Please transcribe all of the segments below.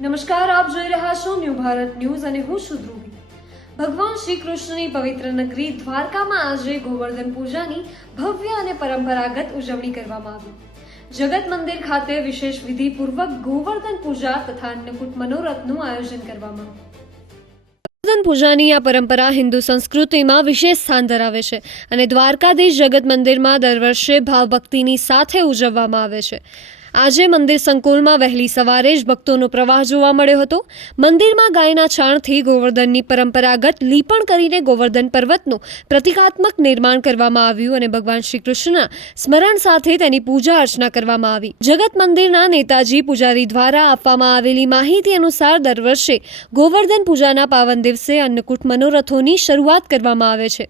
નમસ્કાર, આપ જોઈ રહ્યા છો ન્યૂ ભારત ન્યૂઝ અને હું છું ધ્રુવી. ભગવાન શ્રી કૃષ્ણની પવિત્ર નગરી દ્વારકામાં આજે ગોવર્ધન પૂજાની ભવ્ય અને પરંપરાગત ઉજવણી કરવામાં આવી. જગત મંદિર ખાતે વિશેષ વિધિપૂર્વક ગોવર્ધન પૂજા તથા અન્નકૂટ મનોરથનું આયોજન કરવામાં આવ્યું. ગોવર્ધન પૂજાની આ પરંપરા હિન્દુ સંસ્કૃતિમાં વિશેષ સ્થાન ધરાવે છે અને દ્વારકાધીશ જગત મંદિરમાં દર વર્ષે ભાવભક્તિની સાથે ઉજવવામાં આવે છે. આજે મંદિર સંકુલમાં વહેલી સવારે જ ભક્તોનો પ્રવાહ જોવા મળ્યો હતો. મંદિરમાં ગાયના છાણથી ગોવર્ધનની પરંપરાગત લીપણ કરીને ગોવર્ધન પર્વતનું પ્રતિકાત્મક નિર્માણ કરવામાં આવ્યું અને ભગવાન શ્રી કૃષ્ણના સ્મરણ સાથે તેની પૂજા અર્ચના કરવામાં આવી. જગત મંદિરના નેતાજી પૂજારી દ્વારા આપવામાં આવેલી માહિતી અનુસાર દર વર્ષે ગોવર્ધન પૂજાના પાવન દિવસે અન્નકૂટ મનોરથોની શરૂઆત કરવામાં આવે છે.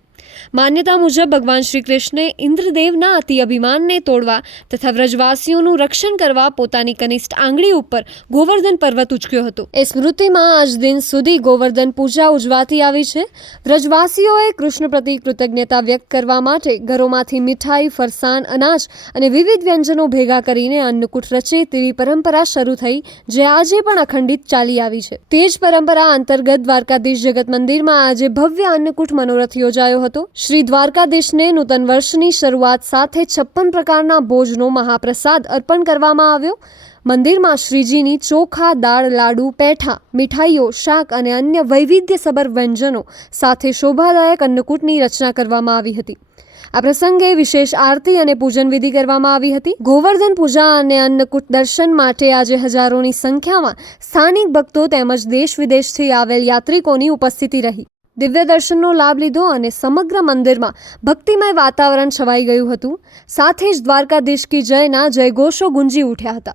માન્યતા મુજબ ભગવાન શ્રી કૃષ્ણે ઇન્દ્રદેવના અતિ અભિમાનને તોડવા તથા વ્રજવાસીઓનું રક્ષણ કરવા પોતાની કનિષ્ઠ આંગળી ઉપર ગોવર્ધન પર્વત ઉચક્યો હતો. એ સ્મૃતિમાં આજ દિન સુધી ગોવર્ધન પૂજા ઉજવાતી આવી છે. વ્રજવાસીઓએ કૃષ્ણ પ્રતિ કૃતજ્ઞતા વ્યક્ત કરવા માટે ઘરોમાંથી મીઠાઈ, ફરસાણ, અનાજ અને વિવિધ વ્યંજનો ભેગા કરીને અન્નકૂટ રચે તેવી પરંપરા શરૂ થઈ, જે આજે પણ અખંડિત ચાલી આવી છે. તે જ પરંપરા અંતર્ગત દ્વારકાધીશ જગત મંદિરમાં આજે ભવ્ય અન્નકૂટ મનોરથ યોજાયો હતો. શ્રી દ્વારકાધીશને નૂતન વર્ષની શરૂઆત સાથે છપ્પન પ્રકારના ભોજનો મહાપ્રસાદ અર્પણ કરવામાં આવ્યો. મંદિરમાં શ્રીજીની ચોખા, દાળ, લાડુ, પેઠા, મીઠાઈઓ, શાક અને અન્ય વૈવિધ્યસભર વ્યંજનો સાથે શોભાદાયક અન્નકૂટની રચના કરવામાં આવી હતી. આ પ્રસંગે વિશેષ આરતી અને પૂજન વિધિ કરવામાં આવી હતી. ગોવર્ધન પૂજા અને અન્નકૂટ દર્શન માટે આજે હજારોની સંખ્યામાં સ્થાનિક ભક્તો તેમજ દેશ વિદેશથી આવેલ યાત્રિકોની ઉપસ્થિતિ રહી. દિવ્ય દર્શનનો લાભ લીધો અને સમગ્ર મંદિરમાં ભક્તિમય વાતાવરણ છવાઈ ગયું હતું. સાથે જ દ્વારકાધીશ કી જયના જયઘોષો ગુંજી ઉઠ્યા હતા.